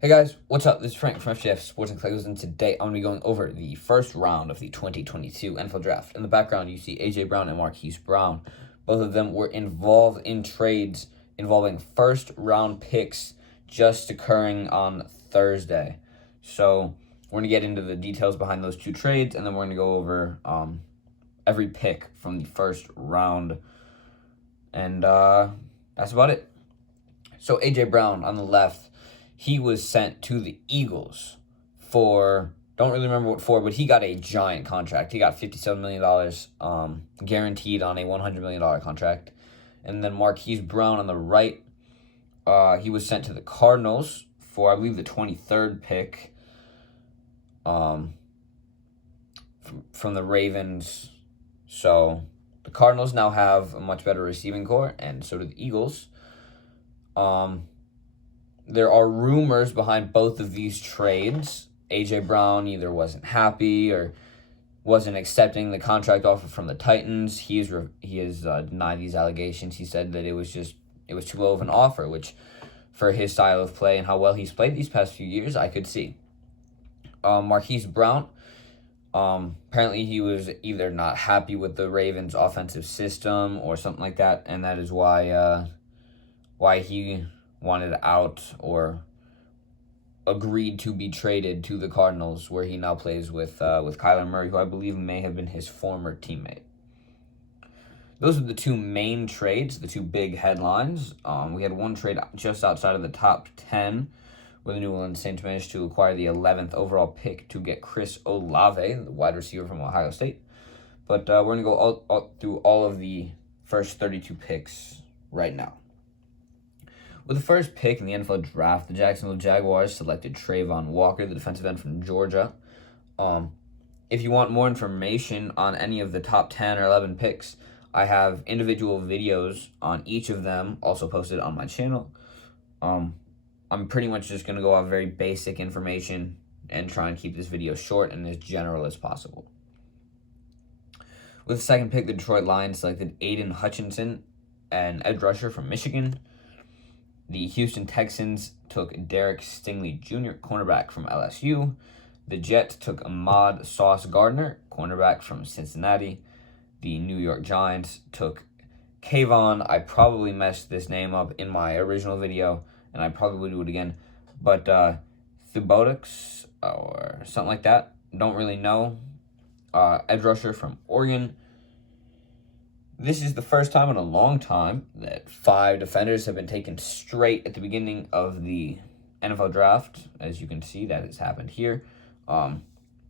Hey guys, what's up? This is Frank from FGF Sports and Collectibles, and today I'm going to be going over the first round of the 2022 NFL Draft. In the background, you see A.J. Brown and Marquis Brown. Both of them were involved in trades involving first-round picks just occurring on Thursday. So we're going to get into the details behind those two trades, and then we're going to go over every pick from the first round. And that's about it. So A.J. Brown on the left, he was sent to the Eagles for, don't really remember what for, but he got a giant contract. He got $57 million guaranteed on a $100 million contract. And then Marquis Brown on the right, he was sent to the Cardinals for, I believe, the 23rd pick from the Ravens. So the Cardinals now have a much better receiving core, and so do the Eagles. There are rumors behind both of these trades. A.J. Brown either wasn't happy or wasn't accepting the contract offer from the Titans. He has denied these allegations. He said that it was too low of an offer, which for his style of play and how well he's played these past few years, I could see. Marquis Brown, apparently he was either not happy with the Ravens' offensive system or something like that, and that is why he wanted out or agreed to be traded to the Cardinals, where he now plays with Kyler Murray, who I believe may have been his former teammate. Those are the two main trades, the two big headlines. We had one trade just outside of the top 10, where the New Orleans Saints managed to acquire the 11th overall pick to get Chris Olave, the wide receiver from Ohio State. But we're going to go all through all of the first 32 picks right now. With the first pick in the NFL Draft, the Jacksonville Jaguars selected Trayvon Walker, the defensive end from Georgia. If you want more information on any of the top 10 or 11 picks, I have individual videos on each of them, also posted on my channel. I'm pretty much just going to go off very basic information and try and keep this video short and as general as possible. With the second pick, the Detroit Lions selected Aiden Hutchinson, an edge rusher from Michigan. The Houston Texans took Derek Stingley Jr., cornerback from LSU. The Jets took Ahmad Sauce Gardner, cornerback from Cincinnati. The New York Giants took Kayvon. I probably messed this name up in my original video, and I probably will do it again. But Thubotics or something like that. Don't really know. Edge rusher from Oregon. This is the first time in a long time that 5 defenders have been taken straight at the beginning of the NFL Draft. As you can see, that has happened here. 2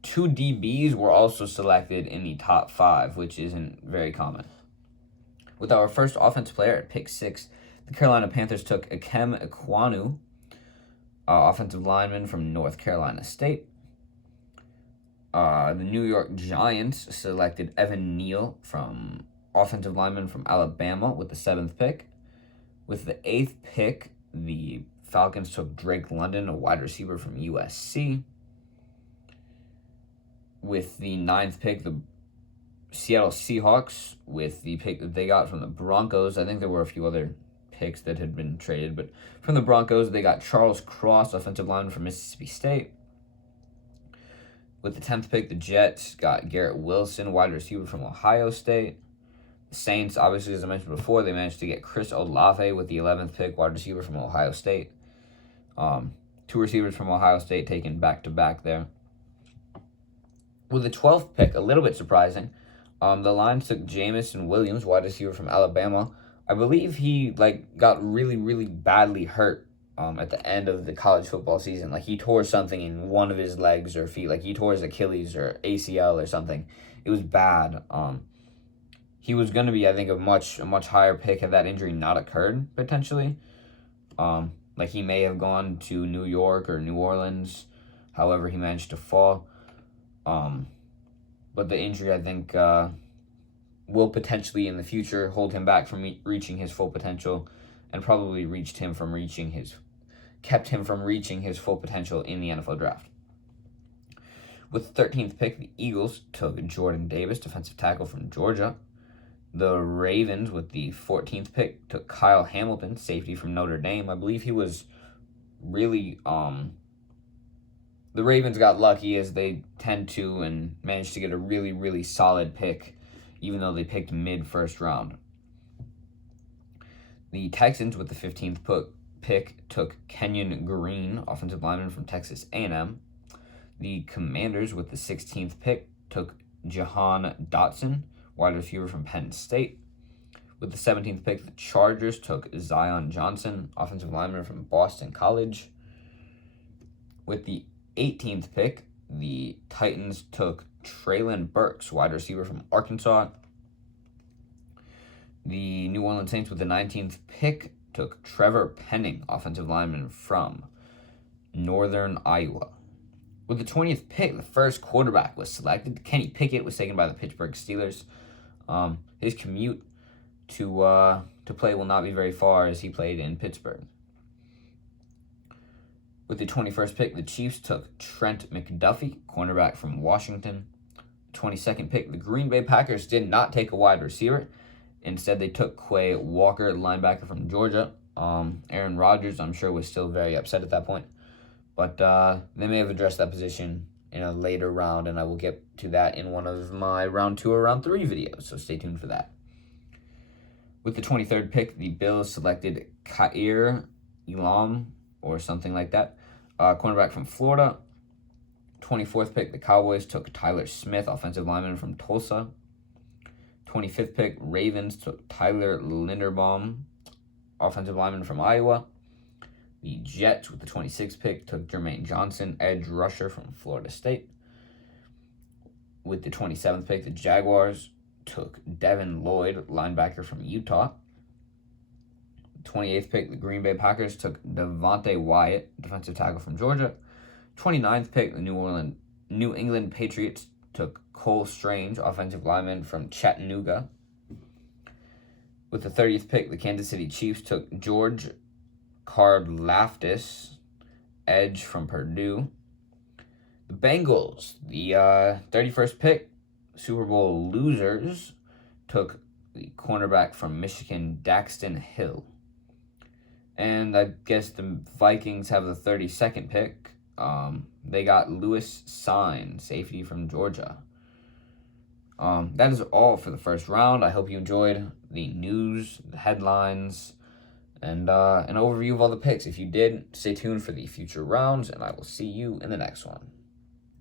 DBs were also selected in the top 5, which isn't very common. With our first offensive player at pick 6, the Carolina Panthers took Ikem Ekwonu, offensive lineman from North Carolina State. The New York Giants selected Evan Neal, offensive lineman from Alabama, with the 7th pick. With the 8th pick, the Falcons took Drake London, a wide receiver from USC. With the 9th pick, the Seattle Seahawks, with the pick that they got from the Broncos. I think there were a few other picks that had been traded, but from the Broncos, they got Charles Cross, offensive lineman from Mississippi State. With the 10th pick, the Jets got Garrett Wilson, wide receiver from Ohio State. The Saints, obviously, as I mentioned before, they managed to get Chris Olave with the 11th pick, wide receiver from Ohio State. 2 receivers from Ohio State taken back-to-back there. With the 12th pick, a little bit surprising, the Lions took Jamison Williams, wide receiver from Alabama. I believe he got really, really badly hurt at the end of the college football season. He tore something in one of his legs or feet. He tore his Achilles or ACL or something. It was bad. He was going to be, I think, a much higher pick had that injury not occurred, potentially. He may have gone to New York or New Orleans. However, he managed to fall. But the injury, I think, will potentially in the future hold him back from reaching his full potential, and probably kept him from reaching his full potential in the NFL Draft. With the 13th pick, the Eagles took Jordan Davis, defensive tackle from Georgia. The Ravens, with the 14th pick, took Kyle Hamilton, safety from Notre Dame. I believe he was really, the Ravens got lucky as they tend to and managed to get a really, really solid pick, even though they picked mid-first round. The Texans, with the 15th pick, took Kenyon Green, offensive lineman from Texas A&M. The Commanders, with the 16th pick, took Jahan Dotson, wide receiver from Penn State. With the 17th pick, the Chargers took Zion Johnson, offensive lineman from Boston College. With the 18th pick, the Titans took Traylon Burks, wide receiver from Arkansas. The New Orleans Saints, with the 19th pick, took Trevor Penning, offensive lineman from Northern Iowa. With the 20th pick, the first quarterback was selected. Kenny Pickett was taken by the Pittsburgh Steelers. His commute to play will not be very far, as he played in Pittsburgh. With the 21st pick, the Chiefs took Trent McDuffie, cornerback from Washington. 22nd pick, the Green Bay Packers did not take a wide receiver. Instead, they took Quay Walker, linebacker from Georgia. Aaron Rodgers, I'm sure, was still very upset at that point. But they may have addressed that position in a later round, and I will get to that in one of my round 2 or round 3 videos, so stay tuned for that. With the 23rd pick, the Bills selected Kaiir Elam, or something like that, cornerback from Florida. 24th pick, the Cowboys took Tyler Smith, offensive lineman from Tulsa. 25th pick, Ravens took Tyler Linderbaum, offensive lineman from Iowa. The Jets, with the 26th pick, took Jermaine Johnson, edge rusher from Florida State. With the 27th pick, the Jaguars took Devin Lloyd, linebacker from Utah. 28th pick, the Green Bay Packers took Devontae Wyatt, defensive tackle from Georgia. 29th pick, the New England Patriots took Cole Strange, offensive lineman from Chattanooga. With the 30th pick, the Kansas City Chiefs took George Karlaftis, edge from Purdue. The Bengals, the 31st pick, Super Bowl losers, took the cornerback from Michigan, Daxton Hill. And I guess the Vikings have the 32nd pick. They got Lewis Sine, safety from Georgia. That is all for the first round. I hope you enjoyed the news, the headlines, and an overview of all the picks. If you did, stay tuned for the future rounds, and I will see you in the next one.